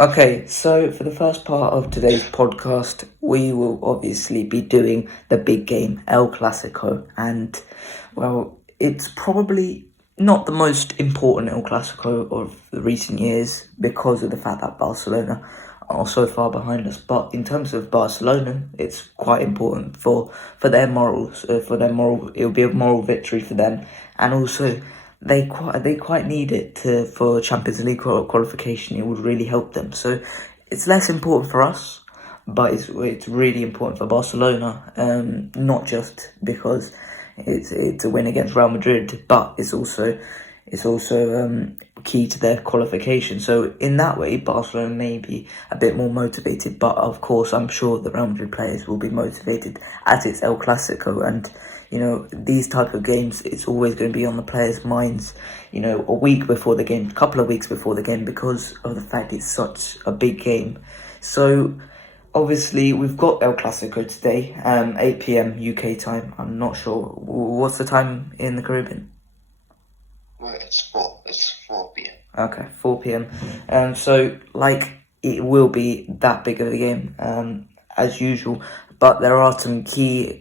Okay, so for the first part of today's podcast, we will obviously be doing the big game, El Clasico. And, well, it's probably not the most important El Clasico of the recent years because of the fact that Barcelona are so far behind us. But in terms of Barcelona, it's quite important for their morals, it'll be a moral victory for them. And also, they quite need it for Champions League qualification. It would really help them. So it's less important for us, but it's really important for Barcelona. Not just because it's a win against Real Madrid, but it's also key to their qualification. So in that way, Barcelona may be a bit more motivated. But of course, I'm sure the Real Madrid players will be motivated as it's El Clasico. And these type of games, it's always going to be on the players' minds, a week before the game, a couple of weeks before the game, because of the fact it's such a big game. So obviously we've got El Clasico today, 8 p.m. UK time. I'm not sure what's the time in the Caribbean. Well, it's 4 p.m. Okay, 4 p.m. So it will be that big of a game, as usual. But there are some key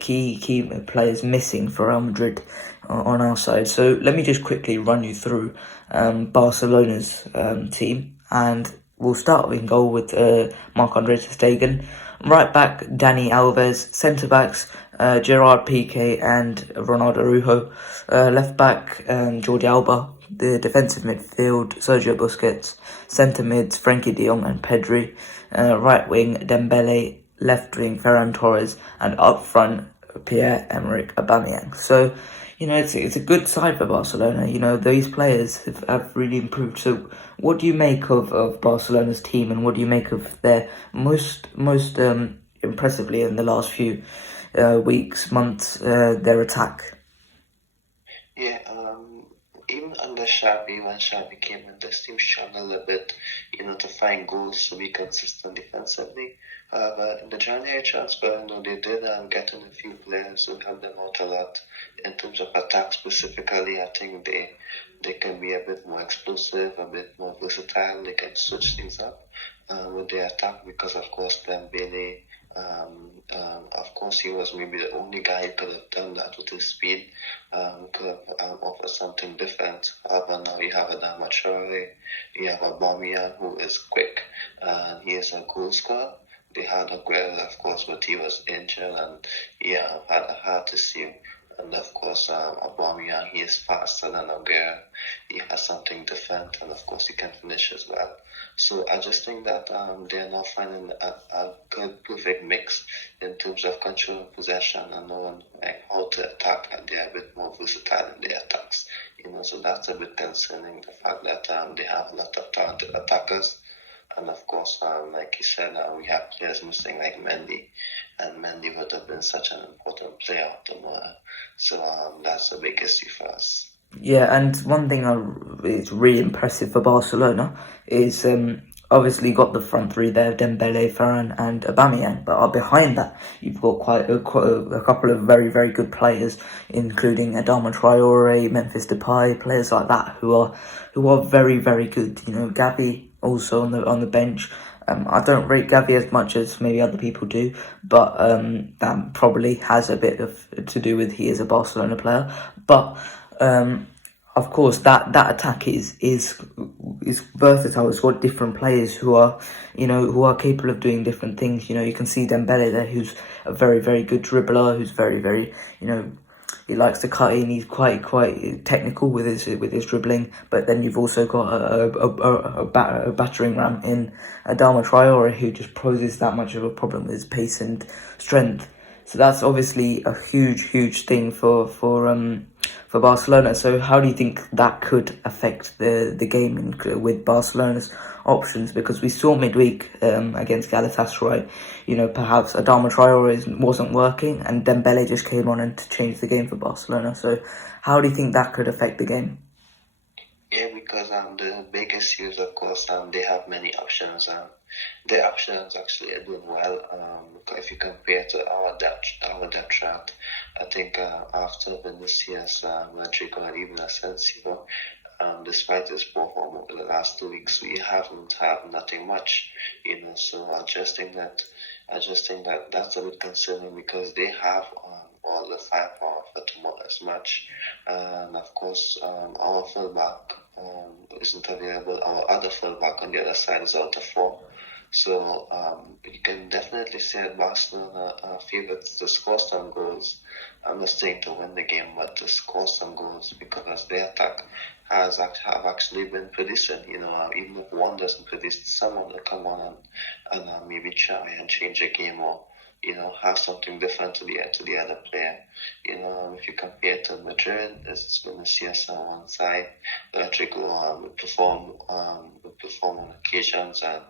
players missing for Real Madrid on our side. So let me just quickly run you through Barcelona's team, and we'll start in goal with Marc-Andre ter Stegen. Right back, Dani Alves. Centre backs, Gerard Piqué and Ronaldo Araujo. Left back, Jordi Alba. The defensive midfield, Sergio Busquets. Centre mids, Frenkie de Jong and Pedri. Right wing, Dembele. Left wing, Ferran Torres. And up front, Pierre-Emerick Aubameyang. So, it's a good side for Barcelona. These players have really improved. So what do you make of Barcelona's team, and what do you make of their most impressively in the last few weeks, months, their attack? Yeah, even under Xavi, when Xavi came in, this team struggled a bit, to find goals to be consistent defensively. But in the January transfer, they did get in a few players who helped them out a lot in terms of attack specifically. I think they can be a bit more explosive, a bit more versatile. They can switch things up with their attack because, of course, Dembele. Of course, he was maybe the only guy who could have done that with his speed. Could have offered something different. But now you have Adama Traore, you have Aubameyang, who is quick, and he is a goal scorer. They had Aguero, of course, but he was injured, and had a hard to see. And of course, Aubameyang, he is faster than Aguero. He has something different, and of course, he can finish as well. So I just think that they are now finding a good, perfect mix in terms of controlling possession and knowing how to attack, and they are a bit more versatile in their attacks. So that's a bit concerning, the fact that they have a lot of talented attackers. And of course, like you said, we have players missing like Mendy, and Mendy would have been such an important player tomorrow. So that's a big issue for us. Yeah, and one thing is really impressive for Barcelona is obviously got the front three there, Dembele, Ferran and Aubameyang, but behind that you've got quite a couple of very, very good players, including Adama Traore, Memphis Depay, players like that who are very, very good. Gavi also on the bench. I don't rate Gavi as much as maybe other people do, but that probably has a bit to do with he is a Barcelona player. But of course, that attack is versatile. It's got different players who are capable of doing different things. You can see Dembele there, who's a very, very good dribbler, who's very, very he likes to cut in. He's quite technical with his dribbling. But then you've also got a battering ram in Adama Traore, who just poses that much of a problem with his pace and strength. So that's obviously a huge thing for Barcelona. So how do you think that could affect the game with Barcelona's options? Because we saw midweek against Galatasaray, perhaps Adama Traore wasn't working, and Dembele just came on and to change the game for Barcelona. So how do you think that could affect the game? Yeah, because the big issue is, of course, they have many options. Their options actually are doing well. If you compare to our depth chart, I think after Vinicius, Rodrigo, and even Asensio, despite his performance in the last 2 weeks, we haven't had nothing much, So I just think that that's a bit concerning because they have all the firepower for tomorrow's match, and of course, our fullback isn't available. Our other fullback on the other side is out of form. So you can definitely say that Barcelona favorites to score some goals. I'm not saying to win the game, but to score some goals because their attack have actually been producing. Even if one doesn't produce, someone will come on and maybe try and change a game or have something different to the other player. If you compare it to Madrid, it's Vinicius on one side. Rodrigo would perform on occasions, and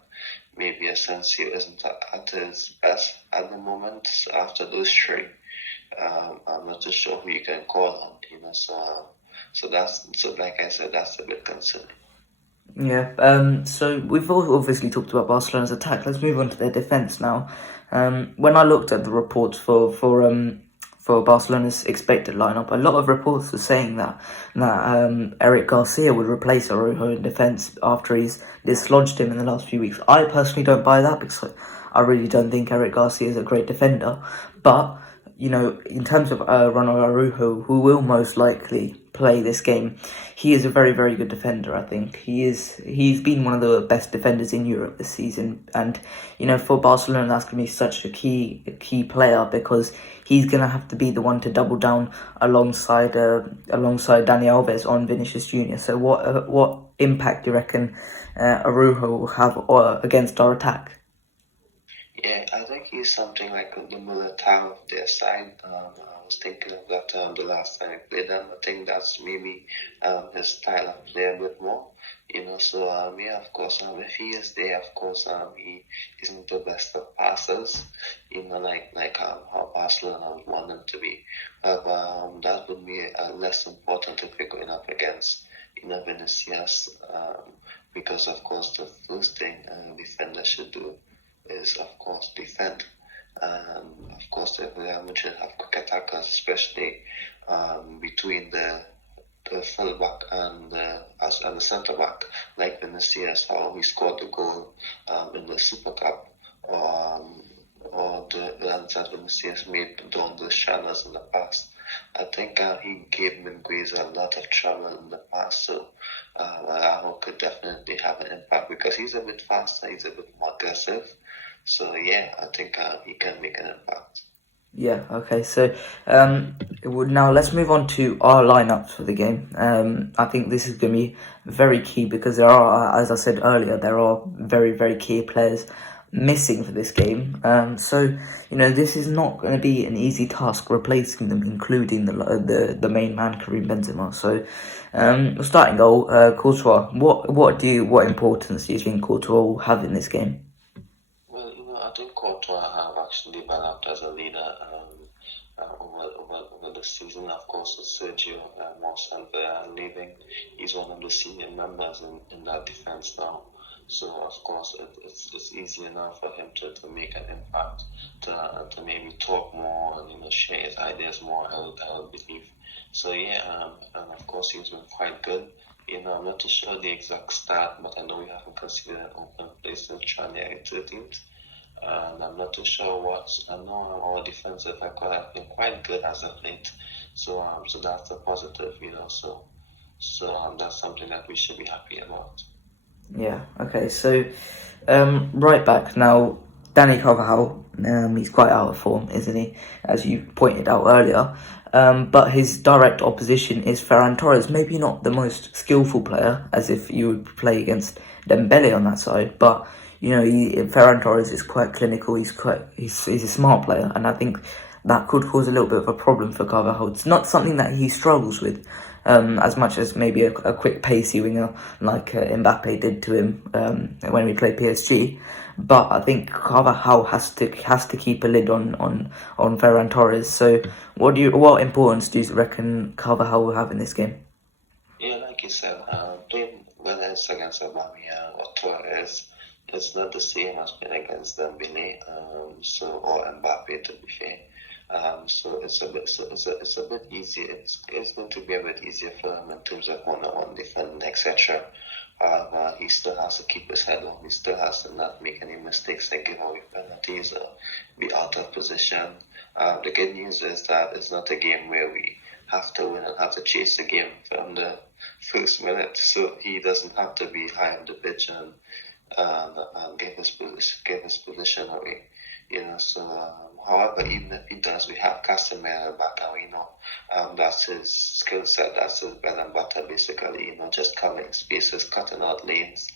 maybe Asensio isn't at his best at the moment. So after those three, I'm not too sure who you can call on. So like I said, that's a bit concerning. Yeah. So we've all obviously talked about Barcelona's attack. Let's move on to their defense now. When I looked at the reports for Barcelona's expected lineup, a lot of reports were saying that Eric Garcia would replace Araujo in defense after he's dislodged him in the last few weeks. I personally don't buy that because I really don't think Eric Garcia is a great defender. But in terms of Ronald Araujo, who will most likely play this game, he is a very, very good defender. I think he's been one of the best defenders in Europe this season, and for Barcelona that's going to be such a key player because he's going to have to be the one to double down alongside Dani Alves on Vinicius Junior. So what impact do you reckon Araujo will have against our attack? Yeah, I think he's something like the Militao of their side. I was thinking of that the last time I played them. I think that's maybe his style of play a bit more. So yeah, of course, if he is there, of course, he isn't the best of passers. Like how Barcelona would want him to be. But that would be less important if we're going up against Vinicius, because of course the first thing a defender should do is of course defend. Of course, if Real Madrid have quick attackers, especially between the fullback and the centre back, like Vinicius, how he scored the goal in the Super Cup, or the runs that Vinicius made down those channels in the past. I think he gave Mingueza a lot of trouble in the past, so Araujo could definitely have an impact because he's a bit faster, he's a bit more aggressive. So yeah, I think he can make an impact. Yeah, okay, so now let's move on to our lineups for the game. I think this is going to be very key because there are, as I said earlier, there are very, very key players missing for this game. So this is not going to be an easy task replacing them, including the main man Karim Benzema. So starting goal, Courtois. What importance do you think Courtois will have in this game? Well, I think Courtois have actually developed as a leader over the season. Of course, with Sergio Morsan leaving, he's one of the senior members in that defense now. So of course, it's easy enough for him to make an impact, to maybe talk more and share his ideas more. I would believe. So yeah, and of course he's been quite good. I'm not too sure the exact stat, but I know we haven't considered an open place since January 13th. And I'm not too sure I know our defensive record has been quite good as of late. So that's a positive, So that's something that we should be happy about. Yeah, okay, so right back now, Dani Carvajal, he's quite out of form, isn't he? As you pointed out earlier. But his direct opposition is Ferran Torres. Maybe not the most skillful player, as if you would play against Dembele on that side, but Ferran Torres is quite clinical. He's a smart player, and I think that could cause a little bit of a problem for Carvajal. It's not something that he struggles with as much as maybe a quick pacey winger like Mbappe did to him when we played PSG. But I think Carvajal has to keep a lid on Ferran Torres. So what importance do you reckon Carvajal will have in this game? Yeah, like you said, playing whether it's against Aubameyang or Torres, it's not the same as playing against Dembele, or Mbappe, to be fair. So it's a bit easier. It's going to be a bit easier for him in terms of one-on-one defending, etc. He still has to keep his head on. He still has to not make any mistakes like give away penalties or be out of position. The good news is that it's not a game where we have to win and have to chase the game from the first minute. So he doesn't have to be high on the pitch and give his position away. So however, even if he does, we have Casemiro back, and we know that's his skill set, that's his bread and butter, basically. Just covering spaces, cutting out lanes.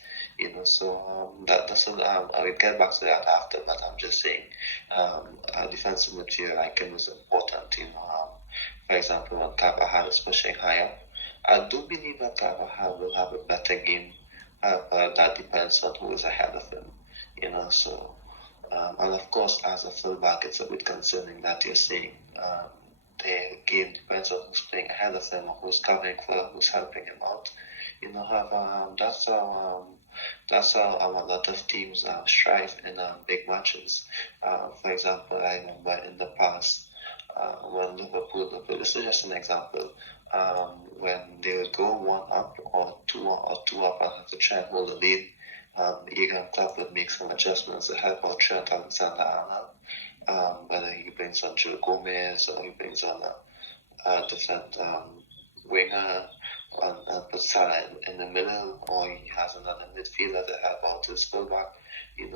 So that's what I will get back to that after. But I'm just saying, a defensive material like him is important. For example, when Carvajal is pushing higher, I do believe that Carvajal will have a better game. That depends on who is ahead of him. So. And of course, as a fullback, it's a bit concerning that you're saying the game depends on who's playing ahead of him or who's covering for him, who's helping him out. That's how a lot of teams strive in big matches. For example, I remember in the past when Liverpool, this is just an example, when they would go 1-up or 2-up and have to try and hold the lead. Jurgen Klopp would make some adjustments to help out Trent Alexander-Arnold, whether he brings on Joe Gomez or he brings on a different winger and puts Salah in the middle, or he has another midfielder to help out his fullback.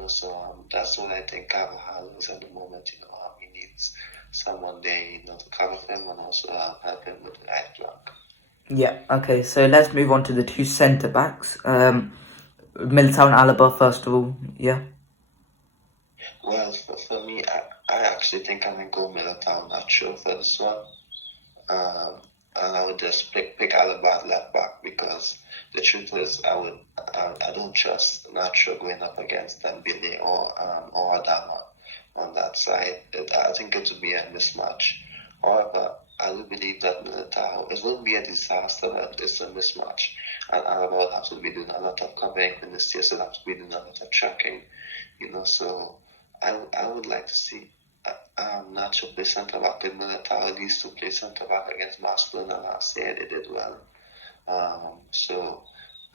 So that's what I think Carvajal is at the moment. He needs someone there, to cover him and also help him with the right flank. Yeah. Okay. So let's move on to the two centre backs. Militao and Alaba, first of all, yeah? Well, for me, I actually think I'm going to go Militao. I'm not sure for this one. And I would just pick Alaba at left back, because the truth is I don't trust Nacho going up against Dembele or Adama on that side. I think it would be a mismatch. However, I do believe that Militao, it won't be a disaster, but it's a mismatch. And Alaba will have to be doing a lot of covering, and this year will have to be doing a lot of tracking. So I would like to see Nacho play centre back with Militao. At least to play centre back against Barcelona last year, they did well. So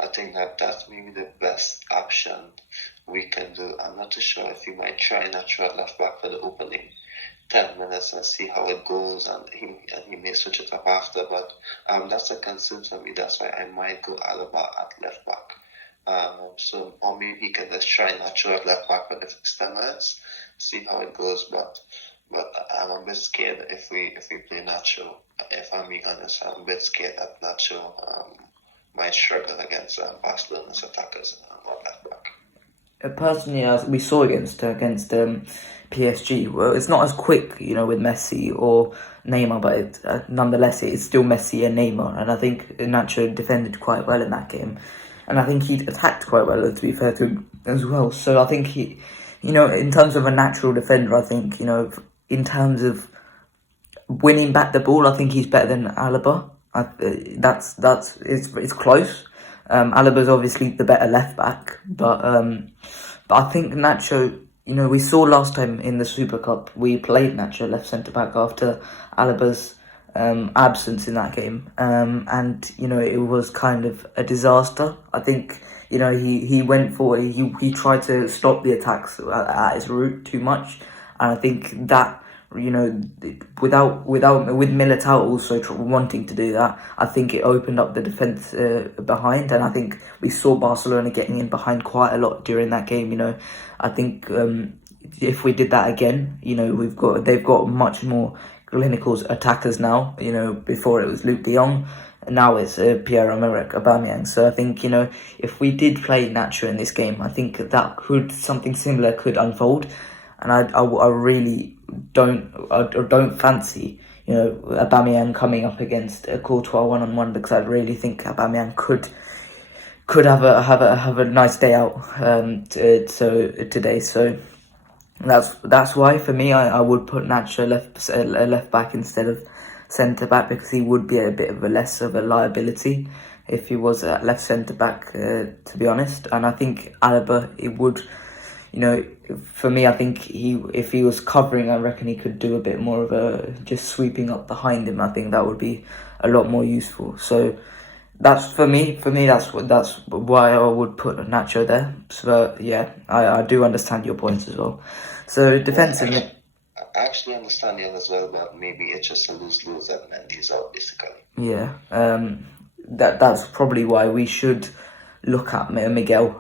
I think that's maybe the best option we can do. I'm not too sure if he might try Nacho at left back for the opening 10 minutes and see how it goes, and he may switch it up after, but that's a concern for me. That's why I might go Alaba at left back. Or maybe he can just try Nacho at left back for the first 10 minutes, see how it goes, but I'm a bit scared if we play Nacho. If I'm being honest, I'm a bit scared that Nacho might struggle against Barcelona's attackers on left back. Personally, as we saw against PSG, well, it's not as quick, with Messi or Neymar, but nonetheless, it's still Messi and Neymar, and I think Nacho defended quite well in that game, and I think he attacked quite well, to be fair to him as well. So I think he, in terms of a natural defender, I think, in terms of winning back the ball, I think he's better than Alaba. It's close. Alaba's obviously the better left back, but I think Nacho, we saw last time in the Super Cup, we played Nacho left centre back after Alaba's absence in that game, and it was kind of a disaster. I think he went for he tried to stop the attacks at his route too much, and I think that with Militao also wanting to do that, I think it opened up the defence behind, and I think we saw Barcelona getting in behind quite a lot during that game. I think if we did that again, they've got much more clinical attackers now. Before it was Luke De Jong, and now it's Pierre-Emerick Aubameyang. So I think if we did play Nacho in this game, I think that something similar could unfold, and I really don't fancy Aubameyang coming up against Courtois 1-on-1, because I really think Aubameyang could have a nice day out today. So that's why for me I would put Nacho left back instead of centre back, because he would be a bit of a less of a liability if he was left centre back, to be honest. And I think Alaba, it would. for me, I think if he was covering, I reckon he could do a bit more of a just sweeping up behind him. I think that would be a lot more useful. So that's for me. That's why I would put Nacho there. So yeah, I do understand your points as well. So defensively. I actually understand you as well, but maybe it's just a lose-lose and Mendy's out basically. Yeah, that's probably why we should look at Miguel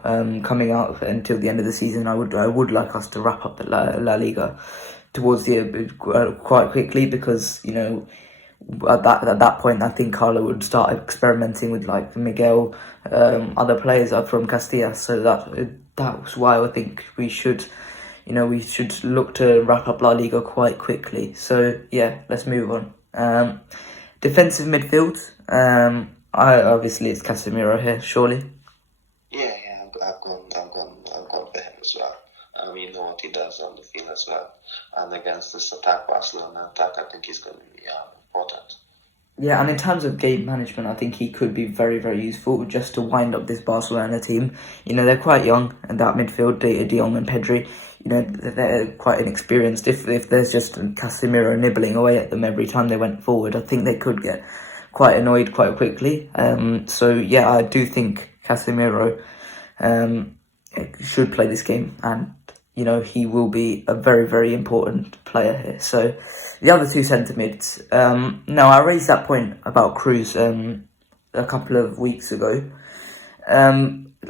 coming out until the end of the season. I would like us to wrap up the La Liga towards the quite quickly, because at that point I think Carlo would start experimenting with like Miguel, other players are from Castilla. So that's why I think we should look to wrap up La Liga quite quickly. So yeah, let's move on. Defensive midfield. Obviously it's Casemiro here, surely. Yeah, I've gone for him as well. You know what he does on the field as well, and against this Barcelona attack, I think he's going to be important. Yeah, and in terms of game management, I think he could be very, very useful just to wind up this Barcelona team. They're quite young, and that midfield, De Jong and Pedri, they're quite inexperienced. If there's just Casemiro nibbling away at them every time they went forward, I think they could get quite annoyed quite quickly. So yeah, I do think Casemiro should play this game, and he will be a very, very important player here. So the other two centre mids. Now I raised that point about Cruz a couple of weeks ago.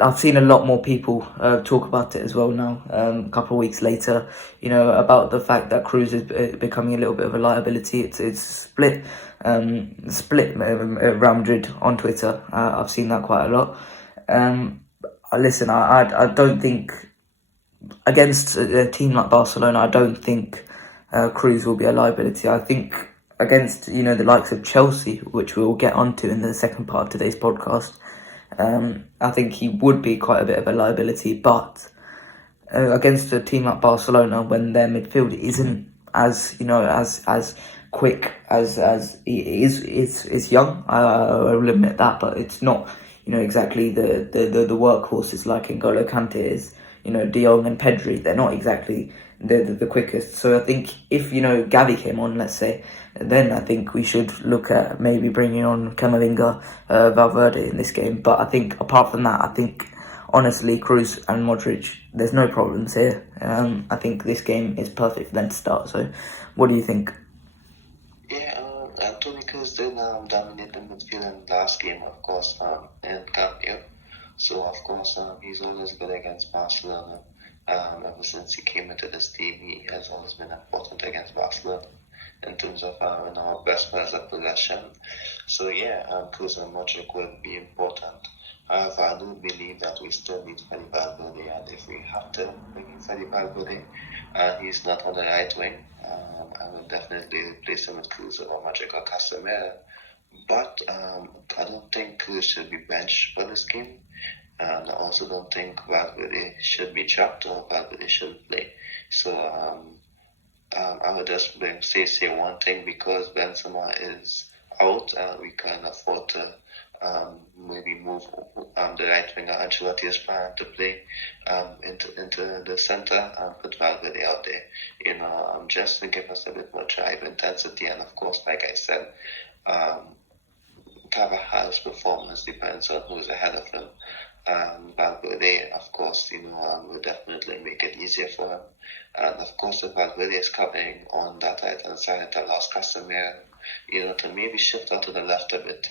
I've seen a lot more people talk about it as well now, a couple of weeks later, about the fact that Cruz is becoming a little bit of a liability. It's split Real Madrid on Twitter. I've seen that quite a lot. Listen, I don't think, against a team like Barcelona, I don't think Cruz will be a liability. I think against the likes of Chelsea, which we'll get onto in the second part of today's podcast, I think he would be quite a bit of a liability. But against a team like Barcelona, when their midfield isn't as as quick as he is young, I will admit that, but it's not exactly the workhorses like N'Golo Kante is. De Jong and Pedri, they're not exactly the quickest. So I think if Gavi came on, let's say, then I think we should look at maybe bringing on Camavinga, Valverde in this game. But I think apart from that, I think honestly Cruz and Modric, there's no problems here. I think this game is perfect for them to start. So what do you think? Yeah, Anthony Cruz did dominate the midfield in the last game, of course, in Camp Nou. So of course he's always good against Barcelona. Ever since he came into this team, he has always been important against Barcelona in terms of our best players of possession. So yeah, Cruz and Modric will be important. However, I do believe that we still need Fede Valverde, and if we have to bring in Fede Valverde and he's not on the right wing, I will definitely replace him with Cruz or Modric or Casemiro. But I don't think Cruz should be benched for this game. And I also don't think Valverde should be chopped or Valverde shouldn't play. So I would just say one thing: because Benzema is out, we can afford to maybe move the right winger Ancelotti is planning to play into the centre and put Valverde out there. Just to give us a bit more drive, intensity, and of course, like I said, Carvajal's performance depends on who's ahead of him. Valverde, of course, will definitely make it easier for him. And of course, if Valverde is coming on that right hand side, it allows Casemiro, to maybe shift out to the left a bit.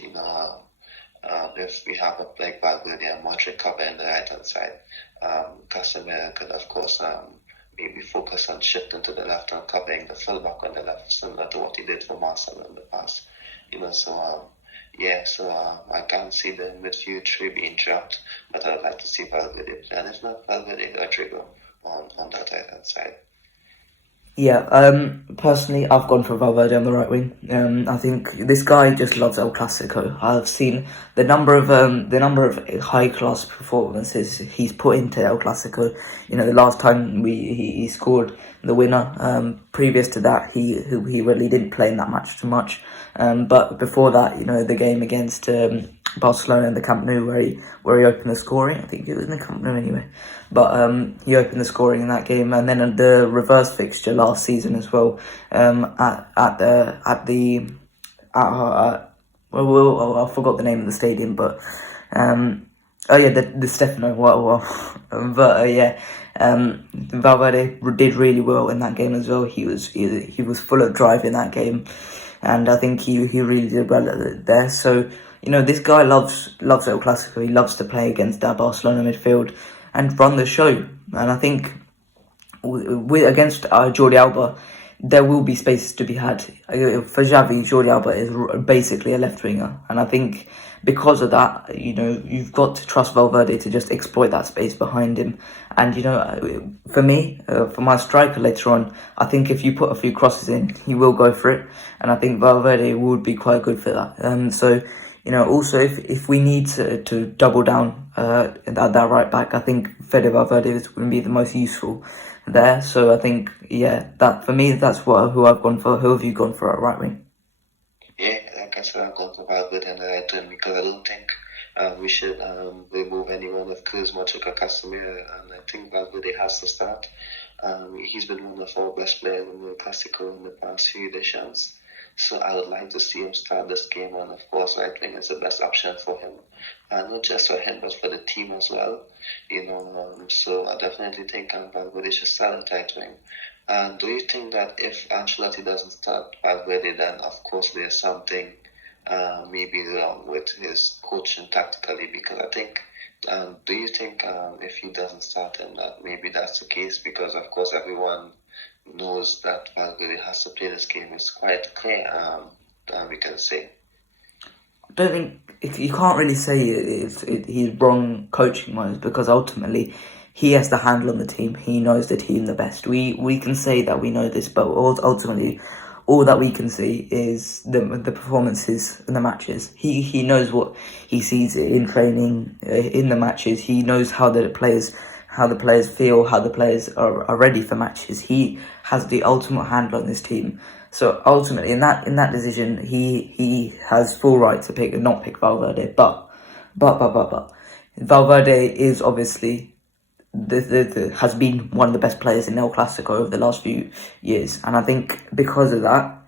If we have like Valverde and Modric covering the right hand side, Casemiro could, of course, maybe focus on shifting to the left and covering the fullback on the left, similar to what he did for Marcelo in the past. So I can't see the midfield tree being dropped, but I'd like to see Valverde play, and if not Valverde, Rodrigo on that right hand side. Yeah, personally, I've gone for Valverde on the right wing. I think this guy just loves El Clasico. I've seen the number of high class performances he's put into El Clasico. The last time he scored the winner. Previous to that, he really didn't play in that match too much. But before that, the game against Barcelona in the Camp Nou where he opened the scoring. I think it was in the Camp Nou anyway, but he opened the scoring in that game, and then the reverse fixture last season as well. Well, I forgot the name of the stadium, but the Stefano. Valverde did really well in that game as well. He was full of drive in that game, and I think he really did well there. So this guy loves El Clasico. He loves to play against that Barcelona midfield and run the show. And I think against Jordi Alba, there will be spaces to be had. For Xavi, Jordi Alba is basically a left winger, and I think because of that, you've got to trust Valverde to just exploit that space behind him. And for me, for my striker later on, I think if you put a few crosses in, he will go for it, and I think Valverde would be quite good for that. So also if we need to double down at that right back, I think Fede Valverde is going to be the most useful there. So I think, that for me, that's who I've gone for. Who have you gone for at right wing? Yeah, like I said, I've gone for Valverde and the right wing because I don't think we should remove anyone of Kroos, Modric or Casemiro, and I think Valverde has to start. He's been one of our best players in the Clasico in the past few editions. So I would like to see him start this game, and of course right wing is the best option for him. Not just for him, but for the team as well. So I definitely think Valverde should start at right wing. And do you think that if Ancelotti doesn't start Valverde, then of course there's something maybe wrong with his coaching tactically? Because I think, do you think if he doesn't start him, that maybe that's the case? Because of course everyone knows that Valverde has to play this game. It's quite clear, we can say. I don't think you can't really say he's wrong coaching wise, because ultimately he has the handle on the team. He knows the team the best. We can say that we know this, but ultimately all that we can see is the performances in the matches. He knows what he sees in training, in the matches. He knows how the players feel, how the players are ready for matches. He has the ultimate handle on this team. So ultimately, in that decision, he has full right to not pick Valverde. But Valverde is obviously has been one of the best players in El Clasico over the last few years, and I think because of that,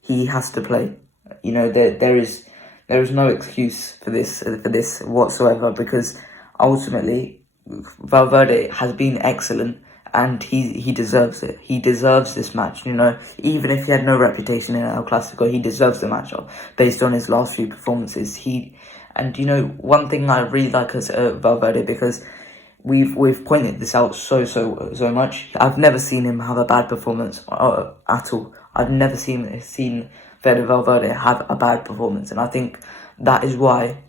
he has to play. There is no excuse for this whatsoever, because ultimately Valverde has been excellent, and he deserves it. He deserves this match. Even if he had no reputation in El Clasico, he deserves the match based on his last few performances. One thing I really like is Valverde, because we've pointed this out so much. I've never seen him have a bad performance at all. I've never seen Fede Valverde have a bad performance, and I think that is why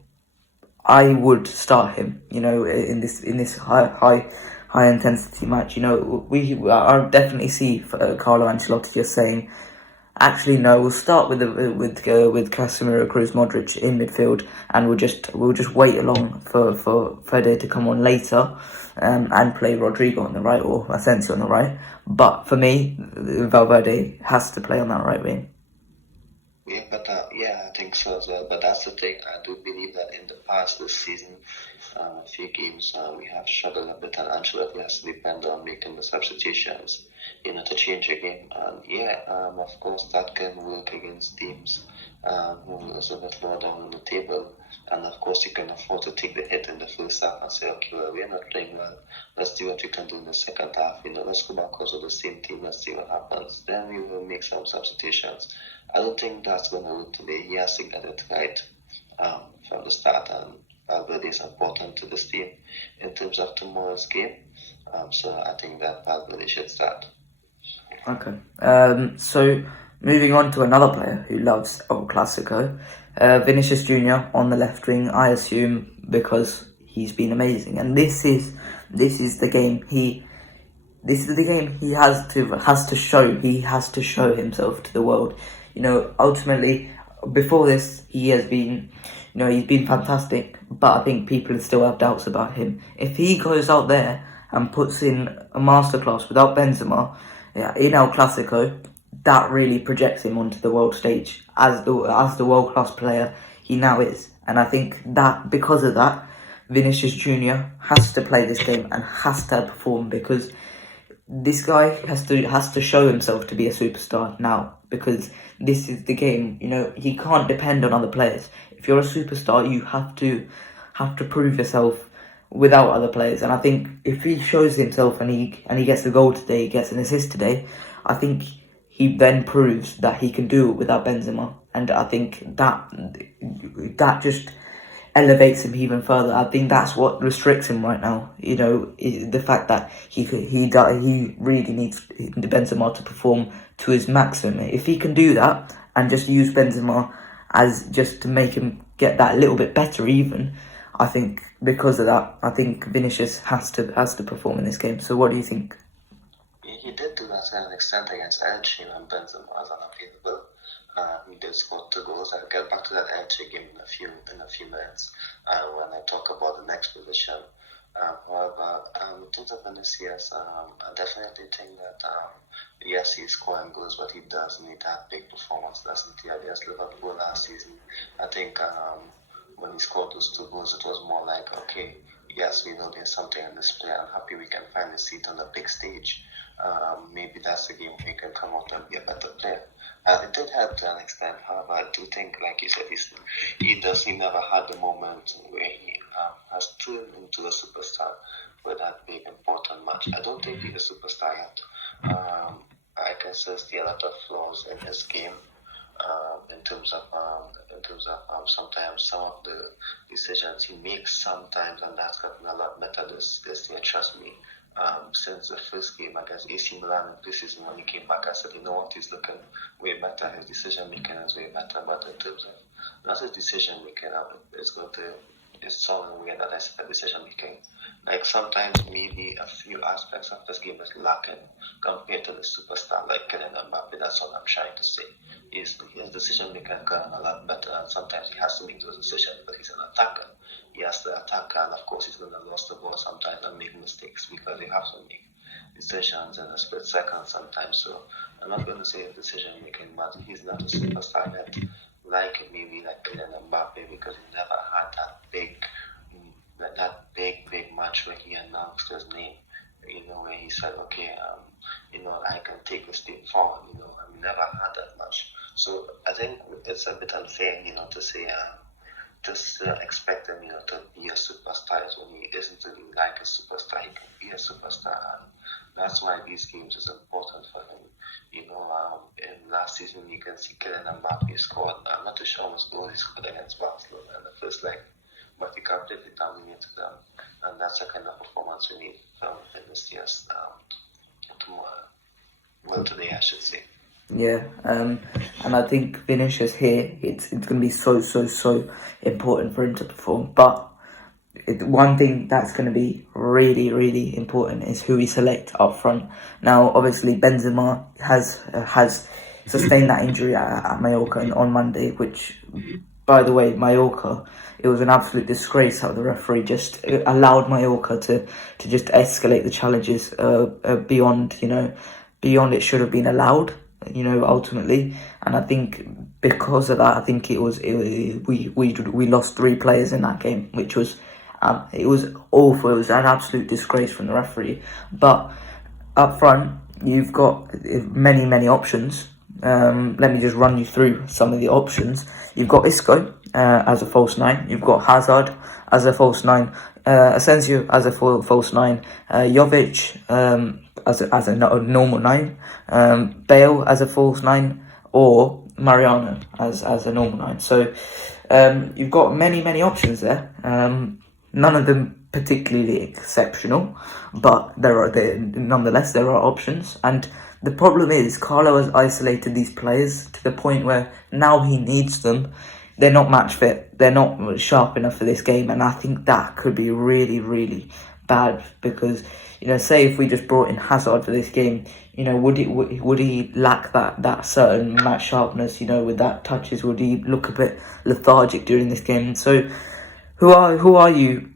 I would start him. In this high intensity match. I definitely see Carlo Ancelotti just saying, actually no, we'll start with Casemiro, Kroos, Modric in midfield, and we'll just wait along for Fede to come on later, and play Rodrigo on the right or Asensio on the right. But for me, Valverde has to play on that right wing. Yeah, but I think so as well. But that's the thing. I do believe that in the past this season, a few games we have struggled a bit, and Ancelotti has to depend on making the substitutions, to change a game. And of course that can work against teams who is a bit lower down on the table. And of course you can afford to take the hit in the first half and say, okay, well, we're not playing well. Let's see what we can do in the second half. Let's go back also the same team. Let's see what happens. Then we will make some substitutions. I don't think that's going to work today. He has to get it right from the start, and Valverde is important to this team in terms of tomorrow's game. So I think that Valverde should start. Okay. So moving on to another player who loves El Clasico, Vinicius Jr. on the left wing. I assume because he's been amazing, and this is the game he has to show. He has to show himself to the world. Ultimately, before this, he has been, he's been fantastic, but I think people still have doubts about him. If he goes out there and puts in a masterclass without Benzema in El Clasico, that really projects him onto the world stage as the world-class player he now is. And I think that because of that, Vinicius Junior has to play this game and has to perform, because this guy has to show himself to be a superstar now, because this is the game. He can't depend on other players. If you're a superstar, you have to prove yourself without other players. And I think if he shows himself and he gets a goal today, he gets an assist today, I think he then proves that he can do it without Benzema. And I think that just elevates him even further. I think that's what restricts him right now. The fact that he really needs Benzema to perform to his maximum. If he can do that and just use Benzema as just to make him get that little bit better, even, I think because of that, I think Vinicius has to perform in this game. So what do you think? He did do that to an extent against Elche when Benzema was unavailable. He did score 2 goals. I'll get back to that Elche game in a few minutes when I talk about the next position. However, in terms of Vinicius, I definitely think that yes, he's scoring goals, but he does need that big performance, doesn't he? Against Liverpool last season, I think when he scored those 2 goals, it was more like, okay, yes, we know there's something in this player. I'm happy we can finally see it on the big stage. Maybe that's the game he can come out and be a better player. It did help to an extent. However, I do think, like you said, he never had the moment where he has turned into a superstar with that big important match. I don't think he's a superstar yet. I can still see a lot of flaws in his game. In terms of sometimes some of the decisions he makes sometimes, and that's gotten a lot better this year. Trust me. Since the first game against AC Milan this season, when he came back, I said, you know what, he's looking way better. His decision making is way better. But in terms of not his decision making, it's so weird that I said decision making. Like sometimes maybe a few aspects of this game is lacking compared to the superstar like Kylian Mbappe. That's all I'm trying to say. His decision making gotten a lot better, and sometimes he has to make those decisions, but he's an attacker. He has to attack, and of course he's going to lose the ball sometimes and make mistakes because they have to make decisions in a split second sometimes. So I'm not going to say his decision making, but he's not a superstar yet, like Kylian Mbappe, because he never had that big match where he announced his name. Where he said, okay, I can take a step forward. I never had that much. So I think it's a bit unfair, to say. Just expect him, to be a superstar when he isn't really like a superstar. He can be a superstar, and that's why these games is important for him. In last season, you can see Kylian Mbappe scored. I'm not too sure how much goal he scored against Barcelona in the first leg, but he completely dominated them, and that's the kind of performance we need from Vinicius today, I should say. Yeah, and I think Vinicius here, it's going to be so important for him to perform. But one thing that's going to be really, really important is who we select up front. Now, obviously, Benzema has sustained that injury at Mallorca on Monday, which, by the way, Mallorca, it was an absolute disgrace how the referee just allowed Mallorca to just escalate the challenges beyond it should have been allowed. Ultimately, and I think because of that, I think we lost 3 players in that game, which was it was awful. It was an absolute disgrace from the referee. But up front, you've got many options. Let me just run you through some of the options. You've got Isco as a false 9. You've got Hazard as a false 9. Asensio as a false 9. Jovic as a normal 9. Bale as a false 9, or Mariano as a normal 9. So you've got many options there. None of them particularly exceptional, but nonetheless there are options. And the problem is Carlo has isolated these players to the point where now he needs them. They're not match fit. They're not sharp enough for this game, and I think that could be really bad, because say if we just brought in Hazard for this game, would he lack that certain match sharpness? With that touches, would he look a bit lethargic during this game? So who are you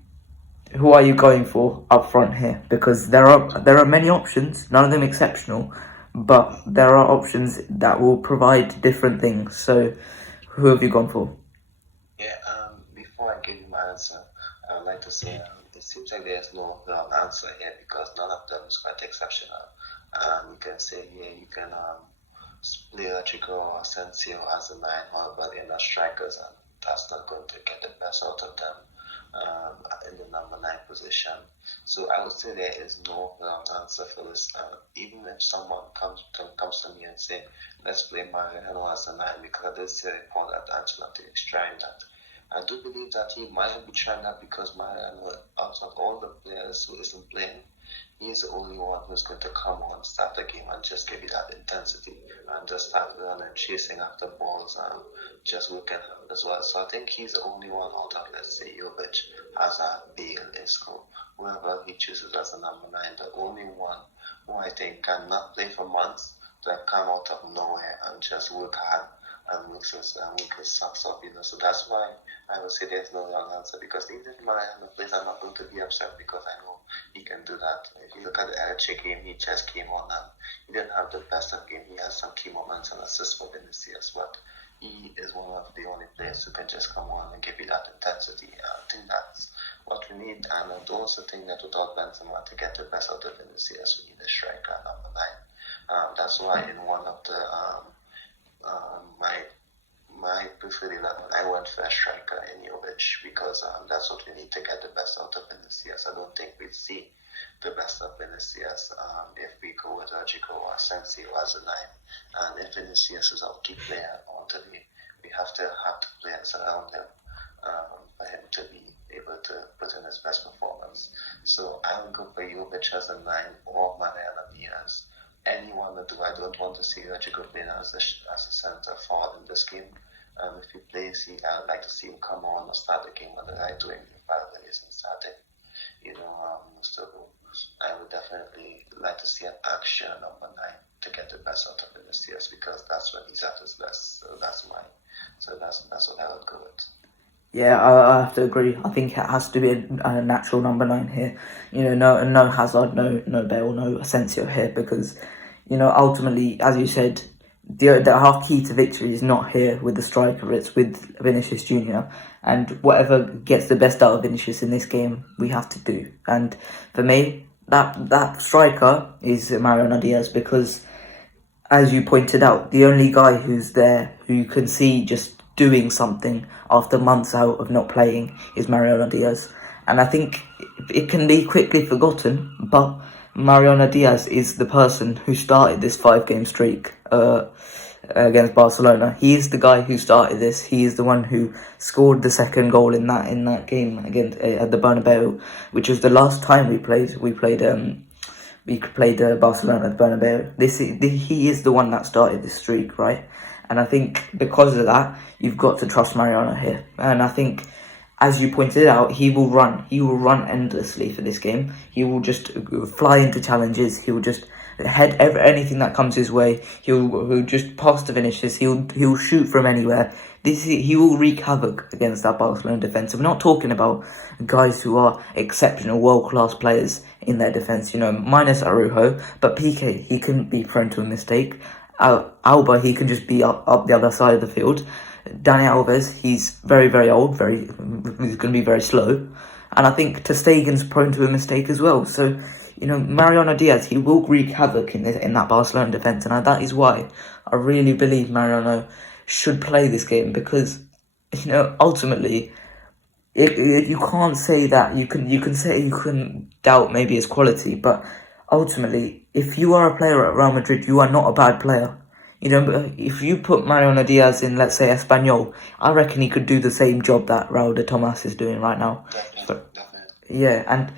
going for up front here? Because there are many options, none of them exceptional, but there are options that will provide different things. So who have you gone for? Yeah, answer, I would like to say it seems like there's no wrong answer here because none of them is quite exceptional. You can say here you can play Chico or Asensio as a 9, however they're not strikers, and that's not going to get the best out of them in the number 9 position. So I would say there is no wrong answer for this. Even if someone comes to me and say, let's play Mariano as a 9, because I did say before that Ancelotti is trying that. I do believe that he might be trying that because Mariano, out of all the players who isn't playing, he's the only one who's going to come on, start the game, and just give you that intensity and just start running, chasing after balls, and just working hard as well. So I think he's the only one out of, let's say, Jovic, Hazard, Bale, Isco, whoever he chooses as a number 9, the only one who I think cannot play for months, that come out of nowhere and just work hard and work his socks off, So that's why I would say there's no wrong answer, because even if Mariano plays, I'm not going to be upset because I know he can do that. If you look at the Elche game, he just came on and he didn't have the best of game. He has some key moments and assists for Vinicius, but he is one of the only players who can just come on and give you that intensity. I think that's what we need, and I also think that without Benzema, to get the best out of Vinicius, we need a striker number 9. That's why in one of the my preferred 11, I went for a striker in Jovic because that's what we need to get the best out of Vinicius. I don't think we'd see the best of Vinicius if we go with Rodrigo or Asensio as a 9. And if Vinicius is our key player on today, we have to have the players around him for him to be able to put in his best performance. So I would go for Jovic as a 9 or Mariano Diaz. Anyone that do. I don't want to see Rodrigo playing as a centre forward in this game. If he plays, I'd like to see him come on and start the game on the right wing if Valverde isn't starting. So I would definitely like to see an action number 9 to get the best out of Vinicius, because that's when he's at his best. So that's what I would go with. Yeah, I have to agree. I think it has to be a natural number 9 here. No Hazard, no Bale, no Asensio here, because ultimately, as you said, the key to victory is not here with the striker, it's with Vinicius Junior, and whatever gets the best out of Vinicius in this game, we have to do. And for me, that striker is Mariano Diaz, because, as you pointed out, the only guy who's there who you can see just doing something after months out of not playing is Mariano Diaz. And I think it can be quickly forgotten, but Mariano Diaz is the person who started this 5-game streak against Barcelona. He is the guy who started this. He is the one who scored the second goal in that game against at the Bernabeu, which was the last time we played Barcelona at the Bernabeu. He is the one that started this streak, right? And I think because of that, you've got to trust Mariano here. And I think, as you pointed out, he will run. He will run endlessly for this game. He will just fly into challenges. He will just head anything that comes his way. He'll just pass to Vinicius. He'll shoot from anywhere. He will wreak havoc against that Barcelona defence. We're not talking about guys who are exceptional, world-class players in their defence, minus Araujo. But Piqué, he can be prone to a mistake. Alba, he can just be up the other side of the field. Dani Alves, he's very, very old, he's going to be very slow. And I think ter Stegen's prone to a mistake as well. So, Mariano Diaz, he will wreak havoc in that Barcelona defence. And that is why I really believe Mariano should play this game, because, ultimately, you can't say that. You can doubt maybe his quality, but ultimately, if you are a player at Real Madrid, you are not a bad player. If you put Mariano Diaz in, let's say, Espanyol, I reckon he could do the same job that Raul de Tomas is doing right now. Definitely. Yeah, and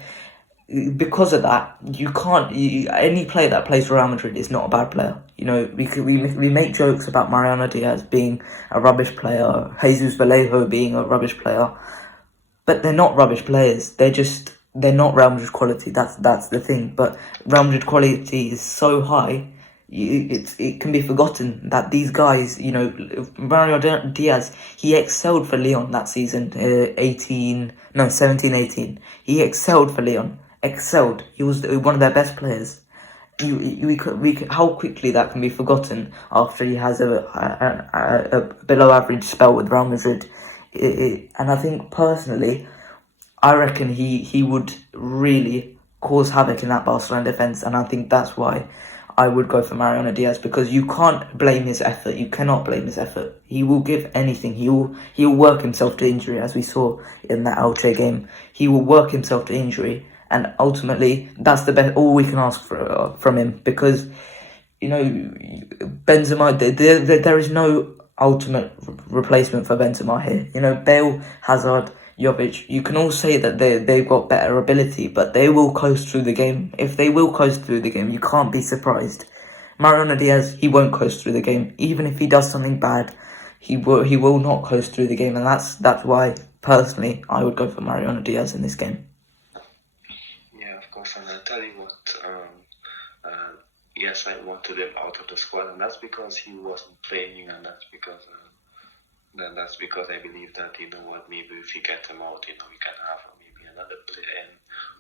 because of that, you can't. Any player that plays for Real Madrid is not a bad player. We make jokes about Mariano Diaz being a rubbish player, Jesus Vallejo being a rubbish player, but they're not rubbish players. They're not Real Madrid quality. That's the thing. But Real Madrid quality is so high, it can be forgotten that these guys, Mariano Diaz, he excelled for Lyon that season, 17-18. He excelled for Lyon. Excelled. He was one of their best players. How quickly that can be forgotten after he has a below average spell with Real Madrid. And I think personally, I reckon he would really cause havoc in that Barcelona defence, and I think that's why I would go for Mariano Diaz, because you can't blame his effort. You cannot blame his effort. He will give anything. He will work himself to injury, as we saw in that Elche game. He will work himself to injury, and ultimately that's the best. All we can ask for from him, because Benzema. There is no ultimate replacement for Benzema here. Bale, Hazard, Jovic, you can all say that they've got better ability, but they will coast through the game. If they will coast through the game, you can't be surprised. Mariano Diaz, he won't coast through the game. Even if he does something bad, he will not coast through the game, and that's why personally I would go for Mariano Diaz in this game. Yeah, of course, and I'll tell you what. Yes, I wanted him out of the squad, and that's because he wasn't playing, and that's because I believe that maybe if we get him out, we can have maybe another player in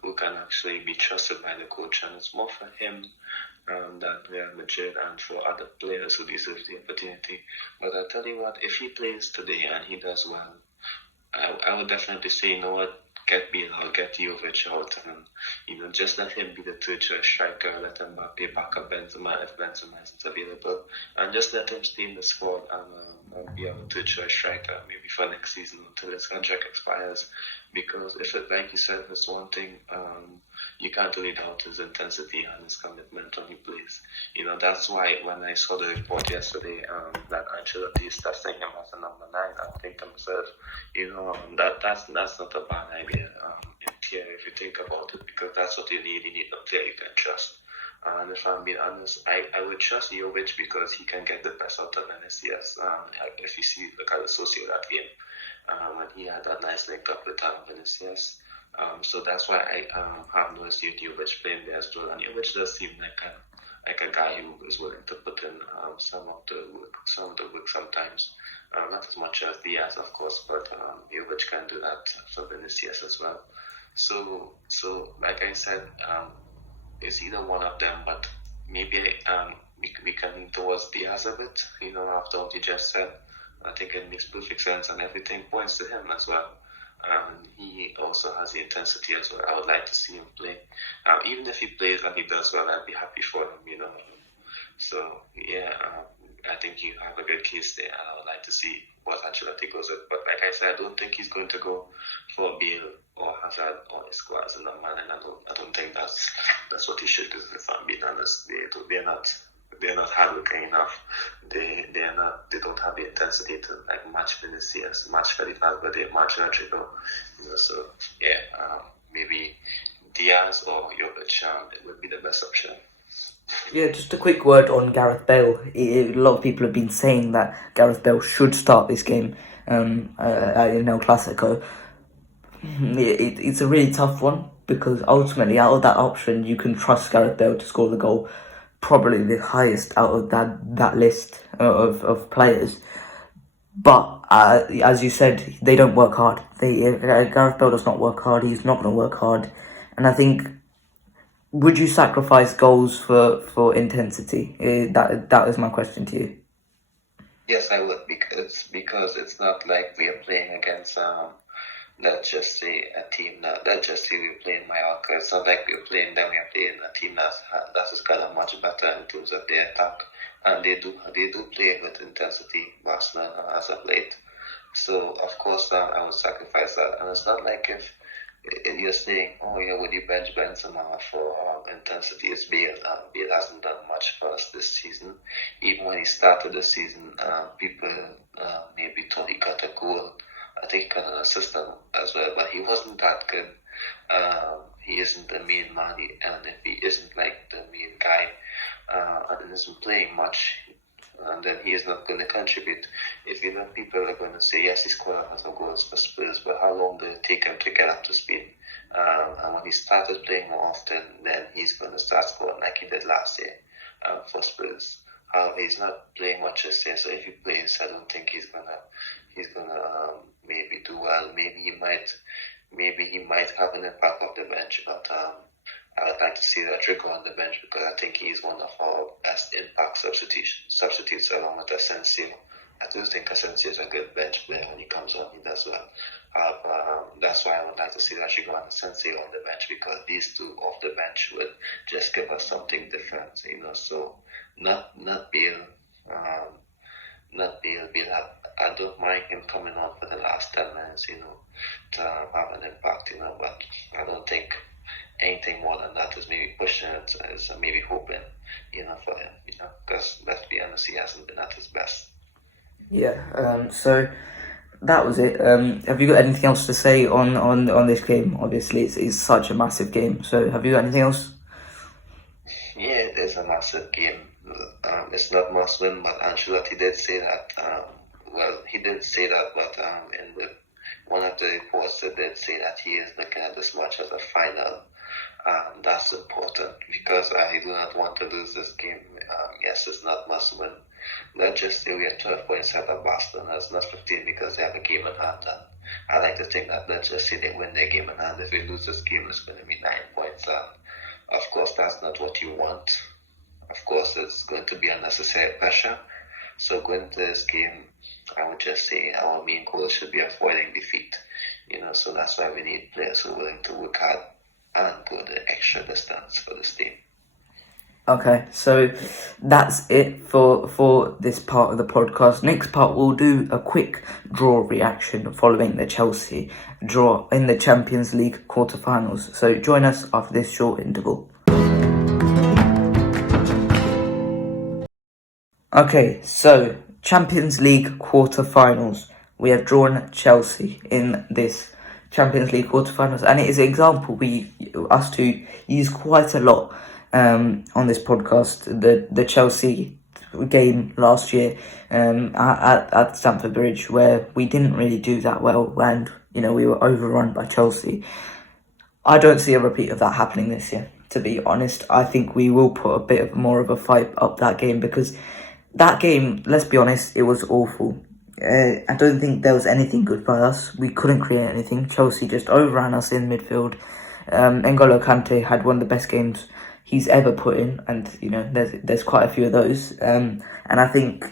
who can actually be trusted by the coach, and it's more for him than Real Madrid and for other players who deserve the opportunity. But I'll tell you what, if he plays today and he does well, I would definitely say, get Bale out, get Jovic out, and just let him be the third choice striker. Let Mbappe back up Benzema if Benzema isn't available, and just let him stay in the squad and be our third choice striker maybe for next season until his contract expires. Because if it, like you said, it's one thing, you can't really doubt his intensity and his commitment when he plays. That's why when I saw the report yesterday that Ancelotti is testing him as a number 9, I think to myself, that's not a bad idea in theory if you think about it, because that's what you need. You need a player you can trust. And if I'm being honest, I would trust Jovic because he can get the best out of Vinicius. If you see, look at the Sociedad game, when he had that nice link up with Vinicius. So that's why I have no issue with Jovic playing there as well. And Jovic does seem like a guy who is willing to put in some of the work sometimes. Not as much as Diaz, of course, but Jovic can do that for Vinicius as well. So like I said, it's either one of them, but maybe we can lean towards Diaz a bit. After what you just said, I think it makes perfect sense, and everything points to him as well. He also has the intensity as well. I would like to see him play. Even if he plays and he does well, I'd be happy for him. So yeah, I think you have a good case there. I would like to see what Ancelotti goes with. But like I said, I don't think he's going to go for Bale or Hazard or Isco as a number 9. I don't think that's what he should do. If I'm being honest, they're not hardworking enough. They don't have the intensity to match Vinicius, match Felipe Valverde, match Rodrigo. So yeah, maybe Diaz or Jovic it would be the best option. Yeah, just a quick word on Gareth Bale. A lot of people have been saying that Gareth Bale should start this game in El Clasico. It's a really tough one, because ultimately out of that option you can trust Gareth Bale to score the goal, probably the highest out of that list of players. But as you said, they don't work hard. Gareth Bale does not work hard. He's not going to work hard, and I think, would you sacrifice goals for intensity? That is my question to you. Yes, I would, because it's not like we are playing against let's just say a team let's just say we're playing Mallorca. It's not like we're playing them. We're playing a team that is kind of much better in terms of their attack, and they do play with intensity, Barcelona, as of late. So of course I would sacrifice that, and it's not like if you're saying, would you bench Benzema for intensity? It's Bale. Bale hasn't done much for us this season. Even when he started the season, people maybe thought he got a goal. I think he got an assist as well, but he wasn't that good. He isn't the main man, and if he isn't like the main guy and isn't playing much, and then he is not going to contribute. If people are going to say, yes, he scored a lot of goals for Spurs, but how long did it take him to get up to speed? And when he started playing more often, then he's going to start scoring like he did last year for Spurs. However, he's not playing much this year, so if he plays, I don't think he's gonna maybe do well. Maybe he might have an impact off the bench, but I would like to see Rodrigo on the bench, because I think he's one of our best impact substitutes along with Asensio. I do think Asensio is a good bench player when he comes on. He does well. That's why I would like to see Rashigo and Asensio on the bench, because these two off the bench would just give us something different, So not Bale, not Bale. I don't mind him coming on for the last 10 minutes, to have an impact, But I don't think anything more than that is maybe pushing it, is maybe hoping, for him, because let's be honest, he hasn't been at his best. Yeah. So that was it. Have you got anything else to say on this game? Obviously, it's such a massive game. So have you got anything else? Yeah, it is a massive game. It's not must win, but Ancelotti did say that. Well, he did say that, but in one of the reports, it did say that he is looking at this match as a final. That's important, because I do not want to lose this game. Yes, it's not must win. Let's just say we are 12 points ahead of Barcelona. It's not 15 because they have a game in hand. And I like to think that, let's just say they win their game in hand. If we lose this game, it's going to be 9 points. Of course, that's not what you want. Of course, it's going to be unnecessary pressure. So going into this game, I would just say our main goal should be avoiding defeat. So that's why we need players who are willing to work hard and go the extra distance for this team. Okay, so that's it for this part of the podcast. Next part, we'll do a quick draw reaction following the Chelsea draw in the Champions League quarterfinals. So join us after this short interval. Okay, so Champions League quarterfinals. We have drawn Chelsea in this Champions League quarterfinals, and it is an example us two use quite a lot on this podcast. The Chelsea game last year at Stamford Bridge, where we didn't really do that well, and we were overrun by Chelsea. I don't see a repeat of that happening this year, to be honest. I think we will put a bit more of a fight up that game, because that game, let's be honest, it was awful. I don't think there was anything good by us. We couldn't create anything. Chelsea just overran us in midfield. N'Golo Kante had one of the best games he's ever put in, and there's quite a few of those. And I think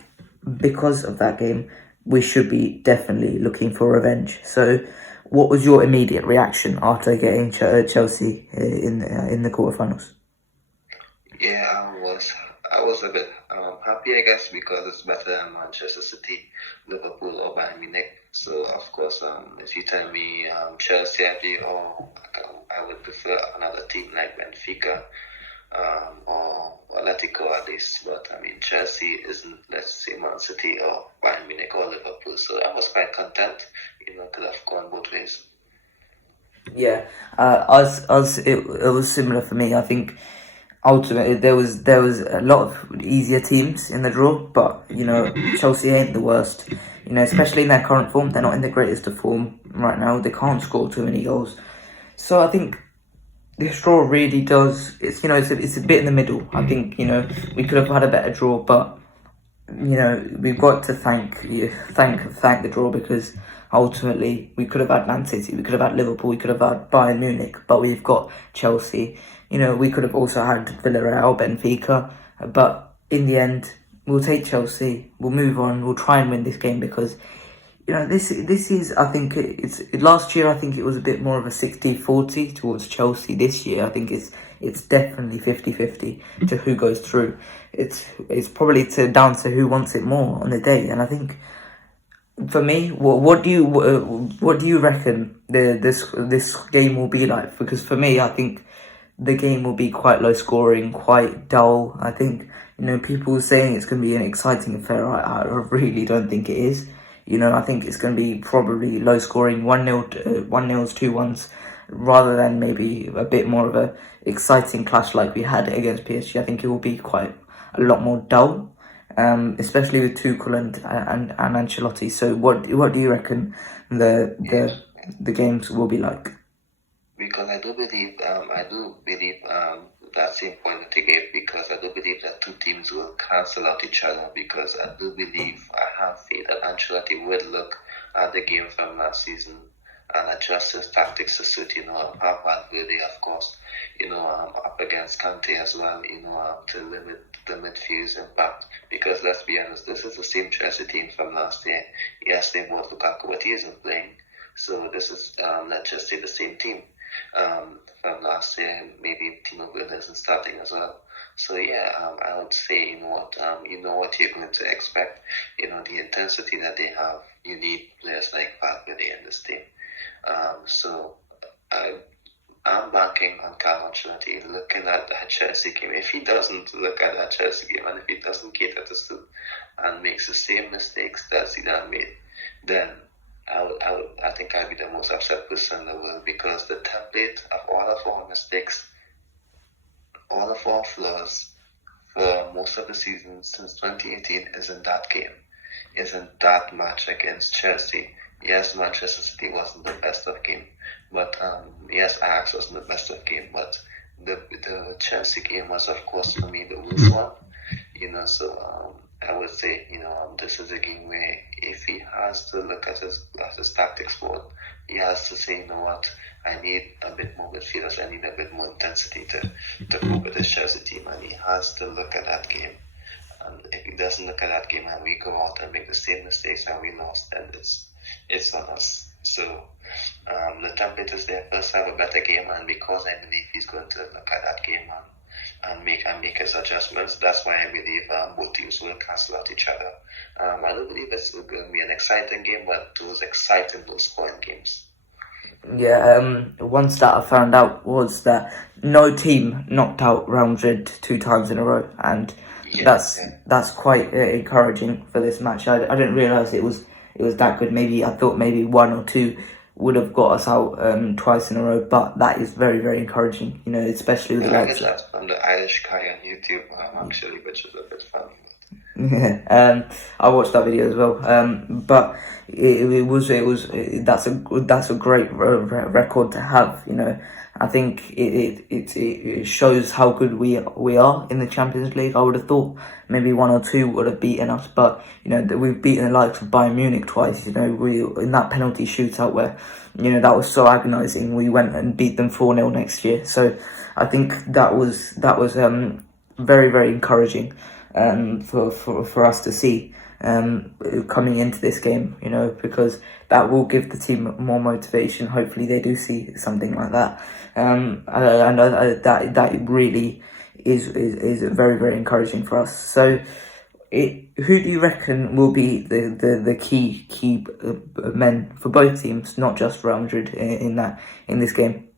because of that game, we should be definitely looking for revenge. So, what was your immediate reaction after getting Chelsea in the quarterfinals? Yeah, I was a bit happy, I guess, because it's better than Manchester City, Liverpool, or Bayern Munich. So, of course, if you tell me Chelsea, I would prefer another team like Benfica or Atletico at least. But, Chelsea isn't, let's say, Man City or Bayern Munich or Liverpool. So, I was quite content, could have gone both ways. Yeah, it was similar for me. I think ultimately there was a lot of easier teams in the draw, but Chelsea ain't the worst. Especially in their current form, they're not in the greatest of form right now. They can't score too many goals, so I think this draw really does. It's it's a bit in the middle. I think we could have had a better draw, but we've got to thank the draw, because ultimately we could have had Man City, we could have had Liverpool, we could have had Bayern Munich, but we've got Chelsea. We could have also had Villarreal, Benfica, but in the end, we'll take Chelsea. We'll move on. We'll try and win this game, because this is, I think last year I think it was a bit more of a 60-40 towards Chelsea. This year I think it's definitely 50-50 to who goes through. It's probably down to who wants it more on the day, and I think for me, what do you reckon this game will be like? Because for me, I think the game will be quite low scoring, quite dull. I think people saying it's going to be an exciting affair. I really don't think it is. I think it's going to be probably low scoring, 1-0, 1-0s, 2-1s, rather than maybe a bit more of a exciting clash like we had against PSG. I think it will be quite a lot more dull, especially with Tuchel and Ancelotti. So what do you reckon the games will be like? Because I do believe that same point that you gave, because I do believe that two teams will cancel out each other, because I have faith that Ancelotti would look at the game from last season and adjust his tactics to suit, have Valverde, of course, up against Kante as well, to limit the midfield's impact. Because let's be honest, this is the same Chelsea team from last year. Yes, they bought Lukaku, but he isn't playing. So this is, let's just say, the same team from last year. Maybe Timo Werner isn't starting as well. So yeah, I would say, you know what you're going to expect. The intensity that they have. You need players like Valverde in this team. So I'm banking on Carlo Ancelotti looking at that Chelsea game. If he doesn't look at that Chelsea game, and if he doesn't cater to Stu and makes the same mistakes that Zidane made, then I think I'd be the most upset person in the world, because the template of all of our mistakes, all of our flaws for most of the season since 2018 is in that game, is in that match against Chelsea. Yes, Manchester City wasn't the best of game, but yes, Ajax wasn't the best of game, but the Chelsea game was, of course, for me the worst one. So I would say, this is a game where if he has to look at his tactics board, he has to say, you know what, I need a bit more midfielders, I need a bit more intensity to cope with this Chelsea team, and he has to look at that game. And if he doesn't look at that game and we go out and make the same mistakes and we lost, then it's on us. So the template is there. First, have a better game, and because I believe he's going to look at that game and make his adjustments, that's why I believe both teams will cancel out each other. I don't believe it's going to be an exciting game, but those exciting, those scoring games. Yeah, one stat I found out was that no team knocked out Real Madrid 2 times in a row, and that's quite encouraging for this match. I didn't realise it was that good. I thought maybe 1 or 2 would have got us out twice in a row, but that is very, very encouraging. Especially with the likes of that from the Irish guy on YouTube, actually, which is a bit funny. Yeah, I watched that video as well. But that's a great record to have. I think it shows how good we are in the Champions League. I would have thought maybe 1 or 2 would have beaten us, but we've beaten the likes of Bayern Munich twice. We in that penalty shootout where that was so agonising. We went and beat them 4-0 next year. So I think that was very, very encouraging for us to see coming into this game, because that will give the team more motivation. Hopefully they do see something like that. I know that really is very, very encouraging for us. So who do you reckon will be the key men for both teams, not just Real Madrid, in this game?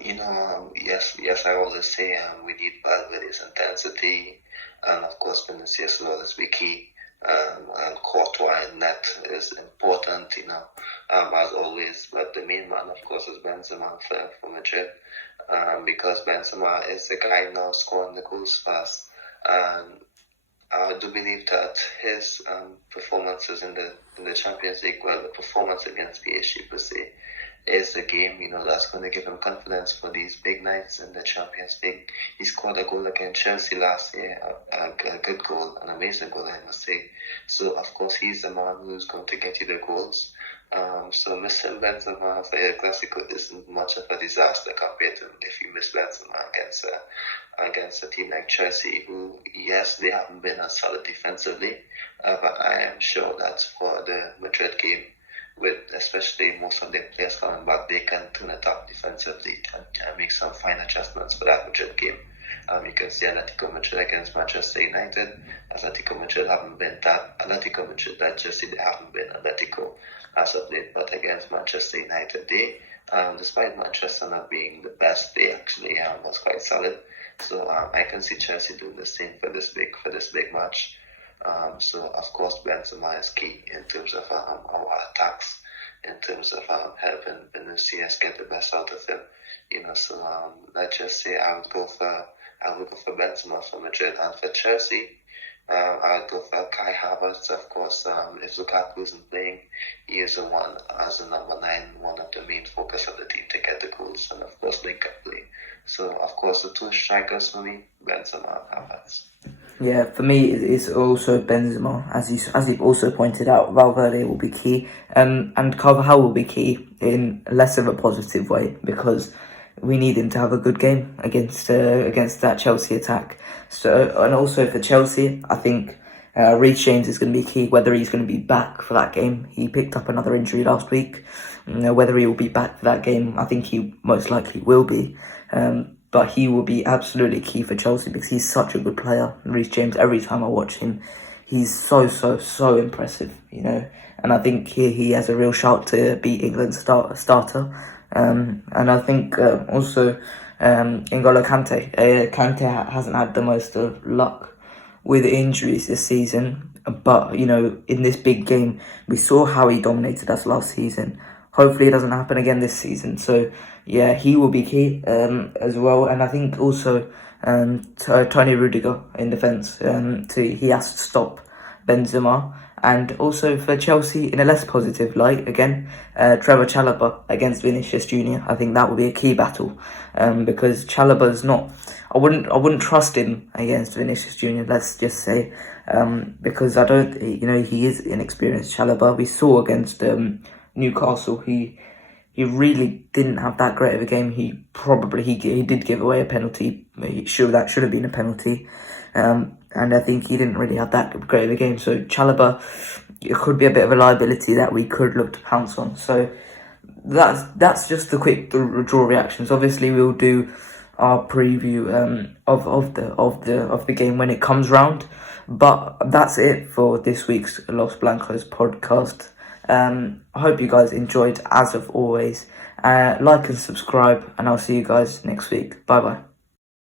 Yes, I always say we need Valverde's intensity, and of course Vinicius will always be key. And Courtois and net is important, as always. But the main man, of course, is Benzema for Madrid, because Benzema is the guy now scoring the goals fast. And I do believe that his performances in the Champions League, well, the performance against PSG per se, is the game, that's going to give him confidence for these big nights in the Champions League. He scored a goal against Chelsea last year, a good goal, an amazing goal, I must say. So, of course, he's the man who's going to get you the goals. So missing Benzema for El Clasico isn't much of a disaster compared to if you miss Benzema against a team like Chelsea, who, yes, they haven't been as solid defensively, but I am sure that for the Madrid game, with especially most of their players coming back, they can turn it up defensively and make some fine adjustments for that Madrid game. You can see Atletico Madrid against Manchester United. Atletico Madrid haven't been that Atletico Madrid that just they haven't been Atletico as of late, but against Manchester United, they, despite Manchester not being the best, they actually was quite solid. So I can see Chelsea doing the same for this big match. So of course Benzema is key in terms of our attacks, in terms of helping Vinicius get the best out of him. So let's just say I would go for Benzema for Madrid, and for Chelsea, I would go for Kai Havertz. Of course, if Lukaku isn't playing, he is the one as a number 9, one of the main focus of the team to get the goals, and of course link up play. So of course the 2 strikers for me, Benzema and Havertz. Yeah, for me it's also Benzema, as you've also pointed out. Valverde will be key, and Carvajal will be key in less of a positive way, because we need him to have a good game against that Chelsea attack. So, and also for Chelsea, I think Reece James is going to be key, whether he's going to be back for that game. He picked up another injury last week. Whether he will be back for that game, I think he most likely will be. But he will be absolutely key for Chelsea because he's such a good player. Reece James, every time I watch him, he's so impressive, And I think he has a real shout to be England's starter. And I think also N'Golo Kante. Kante hasn't had the most of luck with injuries this season. But, in this big game, we saw how he dominated us last season. Hopefully it doesn't happen again this season. So, yeah, he will be key as well. And I think also Tony Rudiger in defence. He has to stop Benzema. And also for Chelsea, in a less positive light, again, Trevor Chalobah against Vinicius Jr. I think that will be a key battle because Chalobah's not... I wouldn't trust him against Vinicius Jr., let's just say, because I don't... he is inexperienced, Chalobah. We saw against Newcastle, he really didn't have that great of a game. He did give away a penalty. That should have been a penalty. And I think he didn't really have that great of a game. So Chalobah, it could be a bit of a liability that we could look to pounce on. So that's just the quick draw reactions. Obviously, we'll do our preview of the game when it comes round. But that's it for this week's Los Blancos podcast. I hope you guys enjoyed, as of always. Like and subscribe, and I'll see you guys next week. Bye bye.